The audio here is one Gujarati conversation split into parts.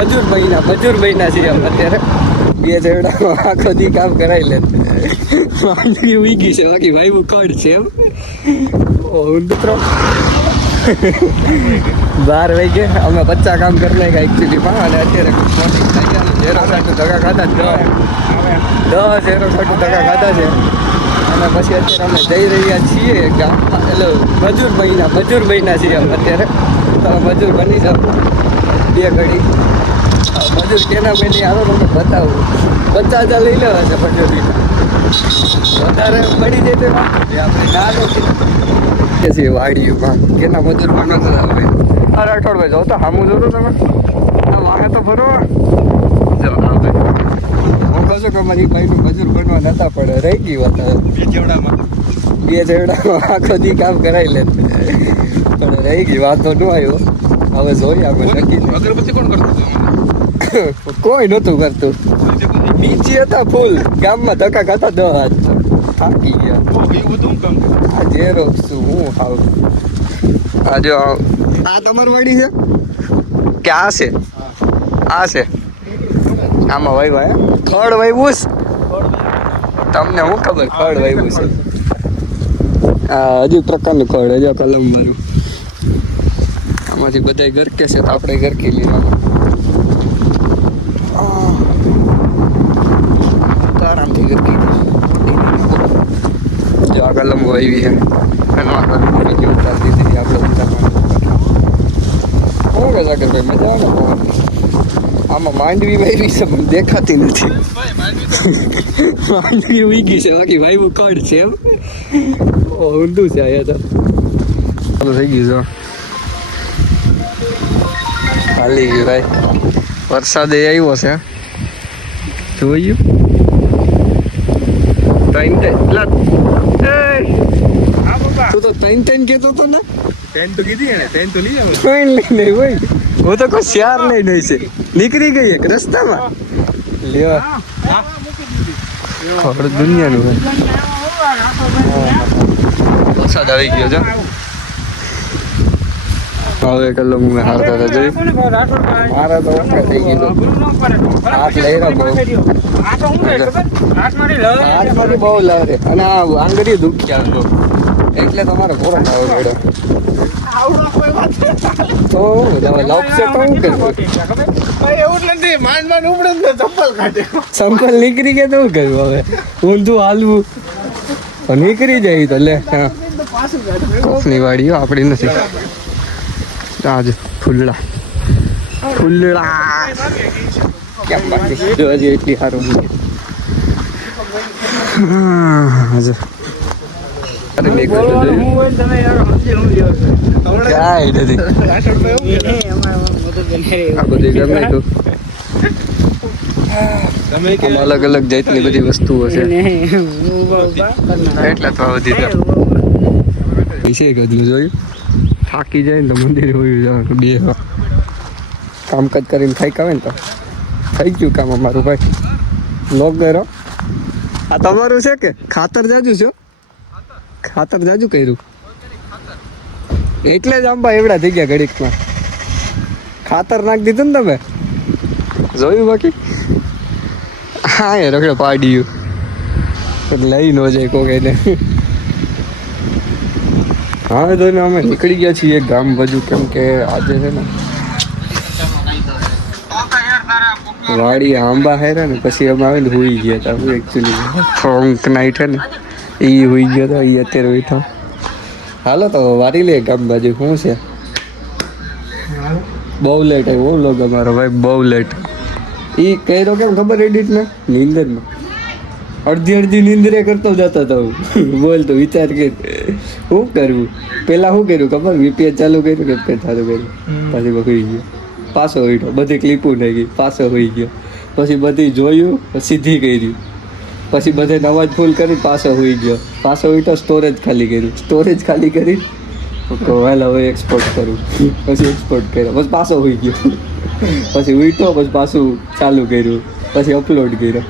મજૂર મહિના છે અત્યારે બે જેવડા આખો દી કામ કરાવી લે માંડવી ઉગી છે બાકી ભાઈ કડ છે એમ મિત્રો 12 વાગે અમે 50 કામ કરી નાખ્યા એકચ્યુઅલીમાં અને અત્યારે મોર્નિંગ થઈ ગયા ઝેરો સાટું ધક્કા ખાધા 10 ઝેરો સાટું ધક્કા ખાધા છે અને પછી અત્યારે અમે જઈ રહ્યા છીએ ગામ એટલે મજૂર મહિના છીએ અત્યારે તમે મજૂર બની જાઓ બે ઘડી મજૂર કેના બની આવો તમને બતાવું 50,000 લઈ લેવા છે મજૂરી વધારે પડી જાય તો આપણે નાનો છે વાડીઓમાં કેના મજૂર બનતા હવે રાઠોડભાઈ જાઓ તો સામું જોરો તમે વાહે તો ભરો જો હું કહું છું કે મારી ભાઈનું મજૂર બનવા નતા પડે રહી ગયું બે જેવડામાં આખો દી કામ કરાવી લે પણ રહી ગઈ વાંધો ન આવ્યો હવે જોઈએ આપણે નક્કી અગરબત્તી કોણ કરતું કોઈ નહોતું કરતું બીજી હતા ફૂલ ગામમાં ધક્કા ખાતા 10 હાથ થાકી ગયા આ ઝેરો શું હું હાવ આ જો આ તમારી વાડી છે કે આ છે આમાં વાવ્યા ખડ વાવ્યું તમને હું ખબર ખડ વાવ્યું છે આ હજુ પ્રકારનું ખડ હજુ કલમ મારું આમાંથી બધા ગરકે છે તો આપણે ગરકી લેવાનું આરામથી ગરકી જો આ કલમ વાવી છે બીજી ઉતારી દીધી આપણે ઉતારવાનું શું કહે સાગરભાઈ મજા આવે ને આમાં માંડવી વાવી છે પણ દેખાતી નથી માંડવી ઉગી છે બાકી વાવ્યું કડ છે એમ ઊંધું છે અહીંયા તો થઈ ગયું છે હાલી ગયું ભાઈ વરસાદ આવ્યો છે જોયું તું તો ત્રણ કેતો હતો ને પેન તો કીધી ને પેન તો લઈ આવો ટ્રેન લઈને હોય હું તો કોઈ શિયાર લઈને છે નીકળી ગઈ એક રસ્તામાં લ્યો ખબર દુનિયાનું વરસાદ આવી ગયો છે હવે કલમ મેં હારતા હતા જોઈ મારા તો ઓકે થઈ ગયું હાથ લઈ રહ્યો બહુ લાવે અને આ આંગળી દુખ્યા હતો એટલે તમારે કોરોના આવે તો લપસે તો શું કર્યું ચંપલ નીકળી ગયા તો શું કર્યું હવે ઊંધું હાલવું નીકળી જાય તો લે કોફની વાડીઓ આપણી નથી આજ ફૂલડા કેમ બાકી જો હજી એટલી સારું અલગ અલગ જાતની બધી વસ્તુઓ છે એટલે તો વધી જોયું થાકી જાય ને તો મંદિર હોય જવાનું બે કામકાજ કરીને ખાઈ આવે ને તો થઈ ગયું કામ અમારું ભાઈ લોક ગયો આ તમારું છે કે ખાતર જાજુ છો ખાતર જાજુ કર્યું એટલે જ આંબા એવડા થઈ ગયા ઘડીકમાં ખાતર નાખી દીધું ને તમે જોયું બાકી હા એ રગડે પાડ્યું લઈ ન જાય કોઈ એને હા તો અમે નીકળી ગયા છીએ ગામ બાજુ કેમ કે આજે છે ને વાડી આંબા હેરા ને પછી અમે આવીને હોઈ ગયા હતા એકચ્યુઅલી ફ્રોન્ક નાઇટ હે ને એ હોઈ ગયો હતો એ અત્યારે ઉઠા હાલો તો વારી લે ગામ બાજુ શું છે બહુ લેટ આવ્યો લોગ અમારો ભાઈ બહુ લેટ એ કર્યો કેમ ખબર એડિટને નીંદરમાં અડધી નીંદરે કરતો જતો હતો બોલ તો વિચાર કર શું કરવું પેલા શું કર્યું ખબર વીપીએચ ચાલુ કર્યું કે ચાલુ કર્યું પછી હોઈ ગયો પાછો ઉઠ્યો બધી ક્લિપો થઈ ગઈ પાછો હોઈ ગયો પછી બધી જોયું સીધી કરી પછી બધે અવાજ ફૂલ કરી પાછો હોઈ ગયો પાછો ઉઠ્યો સ્ટોરેજ ખાલી કરી હાલ હવે એક્સપોર્ટ કરું પછી એક્સપોર્ટ કર્યો પછી પાછો હોઈ ગયો પછી ઉઠ્યો પછી પાછું ચાલુ કર્યું પછી અપલોડ કર્યો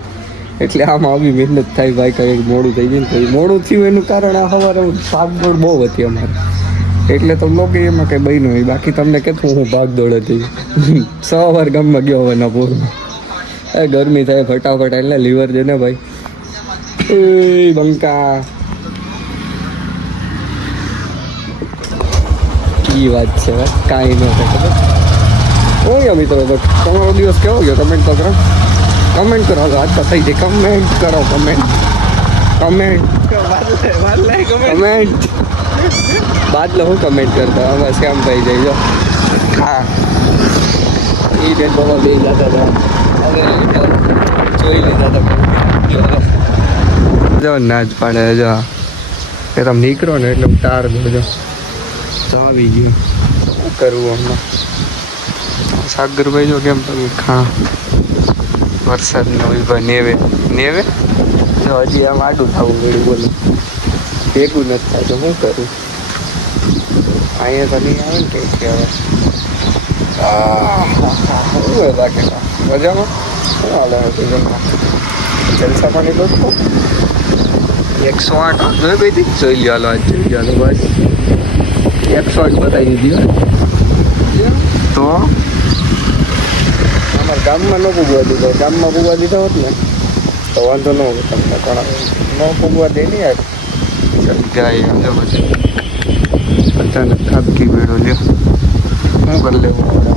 એટલે આમાં આવી મહેનત થાય ભાઈ કંઈક મોડું થઈ જાય ને મોડું થયું એનું કારણ આ સવારે ભાગદોડ બહુ હતી અમારે એટલે તો લોકો એમાં કંઈ બન્યું હોય. બાકી તમને કેટલું હું ભાગ દોડ હતી 6 વાર ગામમાં ગયો હવે નપુરમાં. એ ગરમી થાય ફટાફટ એટલે લીવર છે ને ભાઈ. એ બંકા ઈ વાત છે ભાઈ, કાંઈ ન થાય ખબર. ઓય મિત્રો તો તમારો દિવસ કેવો ગયો કમેન્ટ તો કરો. કમેન્ટ કરો આજ તો થઈ જાય. કમેન્ટ કરો કમેન્ટ બાદલો હું કમેન્ટ કરતો આમાં શ્યામ થઈ જાય જો. હા એ બેન બાબા બે જતા હતા હવે જોઈ લીધા હતા. જો ના જ પાડે જો કે તમે નીકળો ને એટલે તાર દો તો આવી ગયું. શું કરવું હમણાં સાગરભાઈ જો કેમ તમે ખા વરસાદ ન હોય નેવે નેવે જો હજી આમ આડું થવું પડ્યું. બોલું ભેગું નથી થાય તો શું કરું. અહીંયા તો નહીં આવે ને કંઈક હવે. શું હોય બાકી મજામાં શું હાલે હતું જમવા જલસા પાણી તો 108 જોઈ ભાઈ જોઈ લ્યો. હાલો આજ જોઈ લ્યો. હાલો બસ 108 બતાવી દીધી તો અમારા ગામમાં ન પૂગવા દીધો. ગામમાં પૂગવા દીધો હોત ને તો વાંધો ન હોય તમને. પણ ન પૂગવા દે નહીં યાર જાય સમજો પછી અચાનક ખાબકી બેડો લ્યો શું કરી લેવું આપણે.